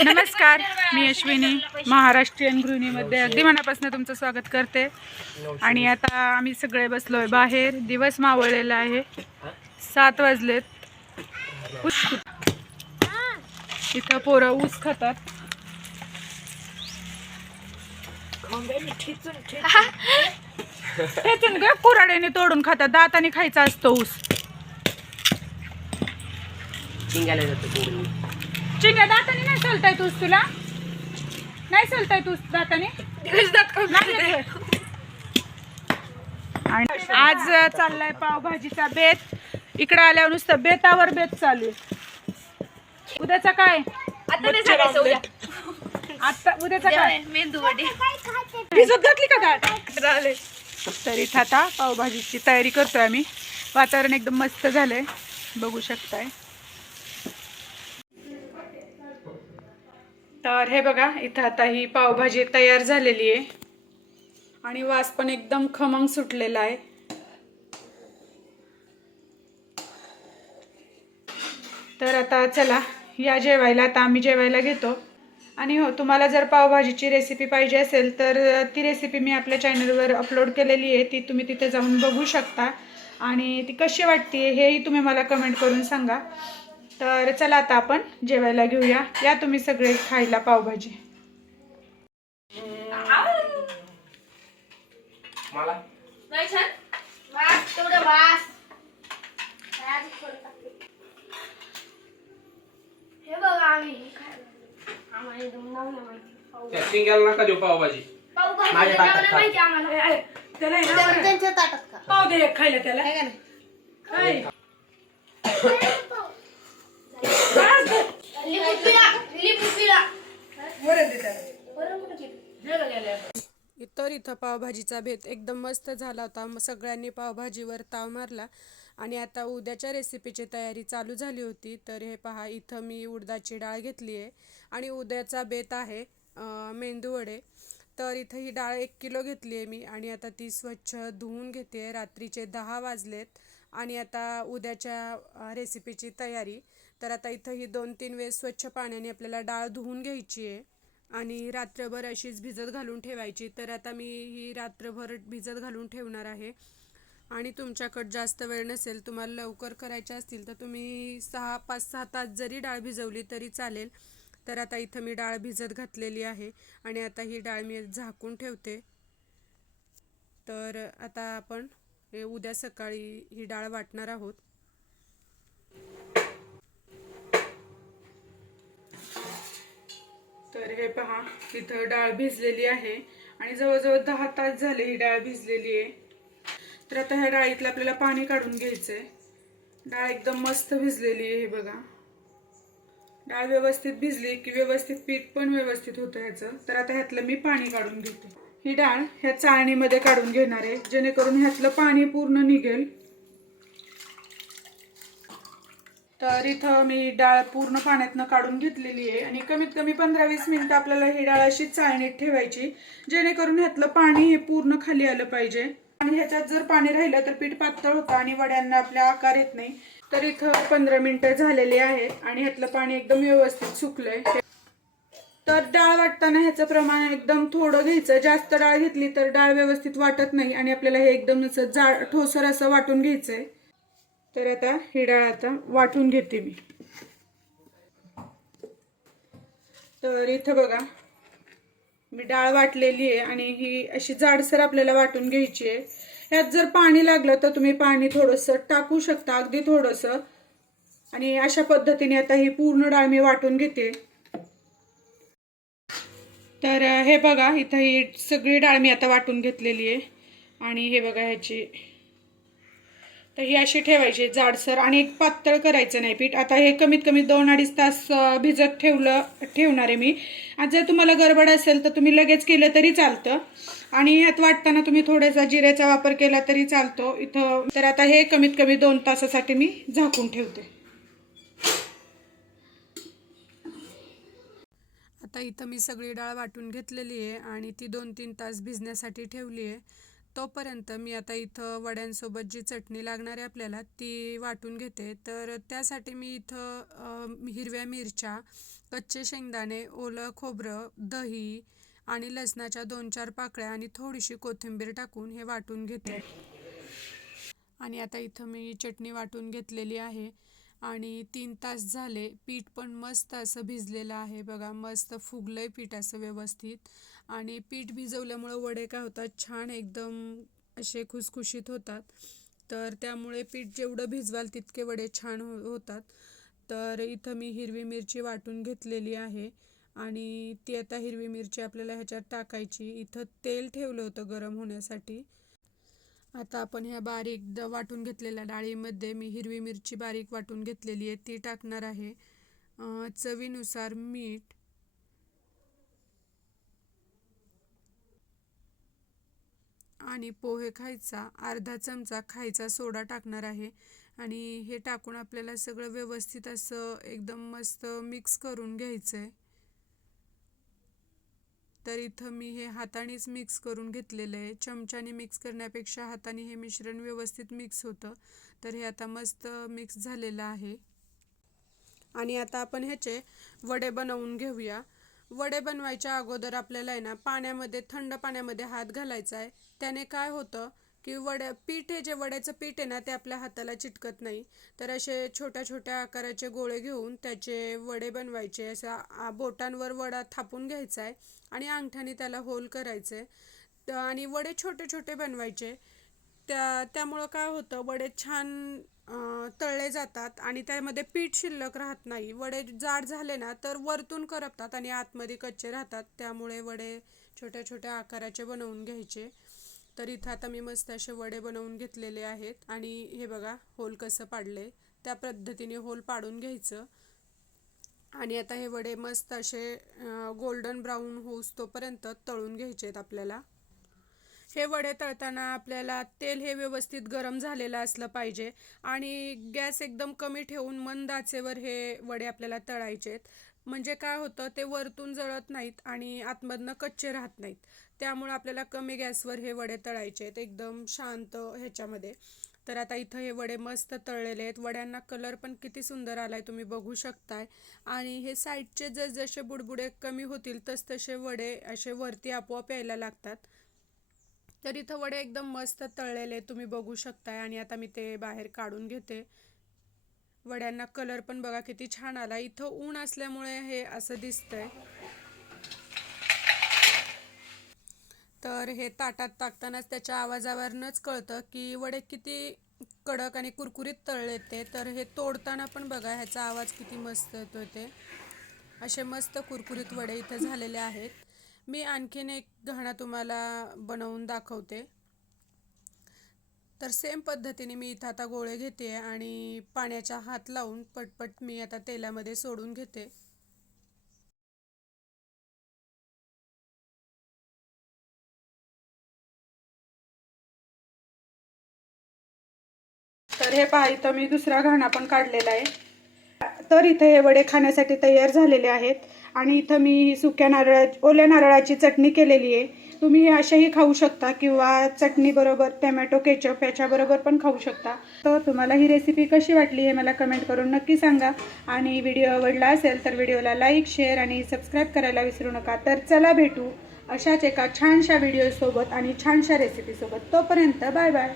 नमस्कार मी अश्विनी महाराष्ट्रीयन गृहिणीमध्ये अगदी मनापासून तुमचं स्वागत करते. आणि आता आम्ही सगळे बसलो आहे बाहेर दिवस मावळलेला आहे. सात वाजलेत. ऊस इथं पोरं ऊस खातात. ठेचून ग कुराड्याने तोडून खातात. दाताने खायचा असतो ऊस. जातो पोरी चिंग्या दाताने नाही चालताय ऊस तुला? नाही चालताय ऊस दाताने. आणि आज चाललाय पावभाजीचा बेत. इकडे आल्यावर नुसतं बेतावर बेत चालू आहे. उद्याचा काय? आता उद्याचा काय? मेंदू वडे. भिजत घातली का डाळ तर इथं आता पावभाजीची तयारी करतोय आम्ही. वातावरण एकदम मस्त झालंय. बघू शकताय. तर हे बघा इथं आता ही पावभाजी तयार झालेली आहे. आणि वास पण एकदम खमंग सुटलेला आहे. तर आता चला या जेवायला आता आम्ही जेवायला घेतो. आणि हो तुम्हाला जर पावभाजीची रेसिपी पाहिजे असेल तर ती रेसिपी मी आपल्या चॅनलवर अपलोड केलेली आहे. ती तुम्ही तिथे जाऊन बघू शकता. आणि ती कशी वाटते हेही तुम्ही मला कमेंट करून सांगा. तर चला आता आपण जेवायला घेऊया. या तुम्ही सगळे खायला पावभाजी. हे नका देऊ पावभाजी. माझ्या ताटात त्याला आहे ना त्यांच्या ताटात का पाव दे एक खायला त्याला. काय? तर इथं पावभाजीचा भेद एकदम मस्त झाला होता. मग सगळ्यांनी पावभाजीवर ताव मारला आणि आता उद्याच्या रेसिपीची तयारी चालू झाली होती. तर हे पहा इथं मी उडदाची डाळ घेतली आहे आणि उद्याचा बेत आहे मेंदूवडे तर इथं ही डाळ एक किलो घेतली आहे मी आणि आता ती स्वच्छ धुवून घेते आहे. रात्रीचे दहा वाजलेत आणि आता उद्याच्या रेसिपीची तयारी. तर आता इथं ही दोन तीन वेळेस स्वच्छ पाण्याने आपल्याला डाळ धुवून घ्यायची आहे. आणि रात्रभर अशीच भिजत घालून ठेवायची. तर आता मी ही रात्रभर भिजत घालून ठेवणार आहे. आणि तुमच्याकडं जास्त वेळ नसेल तुम्हाला लवकर करायच्या असतील तर तुम्ही सहा पाच सहा तास जरी डाळ भिजवली तरी चालेल. तर आता इथं मी डाळ भिजत घातलेली आहे आणि आता ही डाळ मी झाकून ठेवते. तर आता आपण हे उद्या सकाळी ही डाळ वाटणार आहोत. तर हे पहा इथं डाळ भिजलेली आहे आणि जवळजवळ दहा तास झाले ही डाळ भिजलेली आहे. तर आता ह्या डाळीतलं आपल्याला पाणी काढून घ्यायचंय. डाळ एकदम मस्त भिजलेली आहे हे बघा. डाळ व्यवस्थित भिजली की व्यवस्थित पीठ पण व्यवस्थित होतं ह्याचं. तर आता ह्यातलं मी पाणी काढून घेते. ही डाळ ह्या चाळणीमध्ये काढून घेणार आहे जेणेकरून ह्यातलं पाणी पूर्ण निघेल. तर इथं मी डाळ पूर्ण पाण्यातनं काढून घेतलेली आहे. आणि कमीत कमी पंधरा वीस मिनिटं आपल्याला ही डाळ अशी चाळणीत ठेवायची जेणेकरून ह्यातलं पाणी हे पूर्ण खाली आलं पाहिजे. आणि ह्याच्यात जर पाणी राहिलं तर पीठ पातळ होतं आणि वड्यांना आपल्या आकार येत नाही. तर इथं पंधरा मिनिटं झालेली आहेत आणि ह्यातलं पाणी एकदम व्यवस्थित सुकलंय. तर डाळ वाटताना ह्याचं प्रमाण एकदम थोडं घ्यायचं. जास्त डाळ घेतली तर डाळ व्यवस्थित वाटत नाही आणि आपल्याला हे एकदम असं जाड ठोसर असं वाटून घ्यायचंय. तर आता ही डाळ आता वाटून घेते मी. तर इथं बघा मी डाळ वाटलेली आहे आणि ही अशी जाडसर आपल्याला वाटून घ्यायची आहे. ह्यात जर पाणी लागलं तर तुम्ही पाणी थोडंसं टाकू शकता अगदी थोडंसं. आणि अशा पद्धतीने आता ही पूर्ण डाळ मी वाटून घेते. तर हे बघा इथं ही सगळी डाळ मी आता वाटून घेतलेली आहे. आणि हे बघा ह्याची तर ही अशी ठेवायची जाडसर आणि एक पातळ करायचं नाही पीठ. आता हे कमीत कमी दोन अडीच तास भिजत ठेवलं ठेवणार आहे मी. आणि जर तुम्हाला गडबड असेल तर तुम्ही लगेच केलं तरी चालतं. आणि ह्यात वाटताना तुम्ही थोडासा जिऱ्याचा वापर केला तरी चालतो. इथं तर आता हे कमीत कमी दोन तासासाठी मी झाकून ठेवते. आता इथं मी सगळी डाळ वाटून घेतलेली आहे आणि ती दोन तीन तास भिजण्यासाठी ठेवली आहे. तोपर्यंत मी आता इथं वड्यांसोबत जी चटणी लागणार आहे आपल्याला ती वाटून घेते. तर त्यासाठी मी इथं हिरव्या मिरच्या कच्चे शेंगदाणे ओलं खोबरं दही आणि लसणाच्या दोन चार पाकळ्या आणि थोडीशी कोथिंबीर टाकून हे वाटून घेते. आणि आता इथं मी चटणी वाटून घेतलेली आहे. आणि तीन तास झाले पीठ पण मस्त असं भिजलेलं आहे बघा मस्त फुगलं आहे पीठ असं व्यवस्थित. आणि पीठ भिजवल्यामुळं वडे काय होतात छान एकदम असे खुसखुशीत होतात. तर त्यामुळे पीठ जेवढं भिजवाल तितके वडे छान हो होतात. तर इथं मी हिरवी मिरची वाटून घेतलेली आहे. आणि ती आता हिरवी मिरची आपल्याला ह्याच्यात टाकायची. इथं तेल ठेवलं होतं गरम होण्यासाठी. आता आपण ह्या बारीक द वाटून घेतलेल्या डाळीमध्ये मी हिरवी मिरची बारीक वाटून घेतलेली आहे ती टाकणार आहे. चवीनुसार मीठ. आणि पोहे खायचा अर्धा चमचा खायचा सोडा टाकणार आहे. आणि हे टाकून आपल्याला सगळं व्यवस्थित असं एकदम मस्त मिक्स करून घ्यायचं आहे तर इथं मी हे हातानेच मिक्स करून घेतलेलं आहे. चमच्याने मिक्स करण्यापेक्षा हाताने हे मिश्रण व्यवस्थित मिक्स होतं. तर हे आता मस्त मिक्स झालेलं आहे. आणि आता आपण ह्याचे वडे बनवून घेऊया. वडे बनवायच्या अगोदर आपल्याला आहे ना पाण्यामध्ये थंड पाण्यामध्ये हात घालायचा आहे. त्याने काय होतं की वड्या पीठ हे जे वड्याचं पीठ आहे ना ते आपल्या हाताला चिटकत नाही. तर असे छोट्या छोट्या आकाराचे गोळे घेऊन त्याचे वडे बनवायचे. असा आ- बोटांवर वडा थापून घ्यायचा आहे आणि अंगठ्याने त्याला होल करायचे. आणि वडे छोटे छोटे बनवायचे. त्या त्यामुळं काय होतं वडे छान तळले जातात आणि त्यामध्ये पीठ शिल्लक राहत नाही. वडे जाड झाले ना तर वरतून करपतात आणि आतमध्ये कच्चे राहतात. त्यामुळे वडे छोट्या छोट्या आकाराचे बनवून घ्यायचे. तर इथं आता मी मस्त असे वडे बनवून घेतलेले आहेत. आणि हे बघा होल कसं पाडले त्या पद्धतीने होल पाडून घ्यायचं. आणि आता हे वडे मस्त असे गोल्डन ब्राऊन होऊस तोपर्यंत तळून घ्यायचे आहेत आपल्याला. हे वडे तळताना आपल्याला तेल हे व्यवस्थित गरम झालेलं असलं पाहिजे आणि गॅस एकदम कमी ठेवून मंद आचेवर हे वडे आपल्याला तळायचे आहेत म्हणजे काय होतं ते वरतून जळत नाहीत आणि आतमधनं कच्चे राहत नाहीत. त्यामुळे आपल्याला कमी गॅसवर हे वडे तळायचे आहेत एकदम शांत ह्याच्यामध्ये. तर आता इथं हे वडे मस्त तळलेले आहेत. वड्यांना कलर पण किती सुंदर आलाय तुम्ही बघू शकताय. आणि हे साईडचे जसजसे बुडबुडे कमी होतील तसतसे वडे असे वरती आपोआप यायला लागतात. तर इथं वडे एकदम मस्त तळलेले तुम्ही बघू शकताय. आणि आता मी ते बाहेर काढून घेते. वड्यांना कलर पण बघा किती छान आला. इथं ऊन असल्यामुळे हे असं दिसतंय. तर हे ताटात टाकतानाच त्याच्या आवाजावरनंच कळतं की वडे किती कडक आणि कुरकुरीत तळले ते. तर हे तोडताना पण बघा ह्याचा आवाज किती मस्त येतोय ते. असे मस्त कुरकुरीत वडे इथं झालेले आहेत. मी आणखीन एक घाणा तुम्हाला बनवून दाखवते. तर सेम पद्धतीने मी इथं आता गोळे घेते आणि पाण्याचा हात लावून पटपट मी आता तेलामध्ये सोडून घेते. तर हे पहा इथं मी दुसरा घाणा पण काढलेला आहे. तर इथे हे वडे खाण्यासाठी तयार झालेले आहेत. आणि इथं मी सुक्या नारळा ओल्या नारळाची चटणी केलेली आहे. तुम्ही अशाही खाऊ शकता किंवा चटणीबरोबर टॅमॅटो केचप याच्याबरोबर पण खाऊ शकता. तर तुम्हाला ही रेसिपी कशी वाटली हे मला कमेंट करून नक्की सांगा. आणि व्हिडिओ आवडला असेल तर व्हिडिओला लाईक शेअर आणि सबस्क्राईब करायला विसरू नका. तर चला भेटू अशाच एका छानशा व्हिडिओसोबत आणि छानशा रेसिपीसोबत तोपर्यंत बाय बाय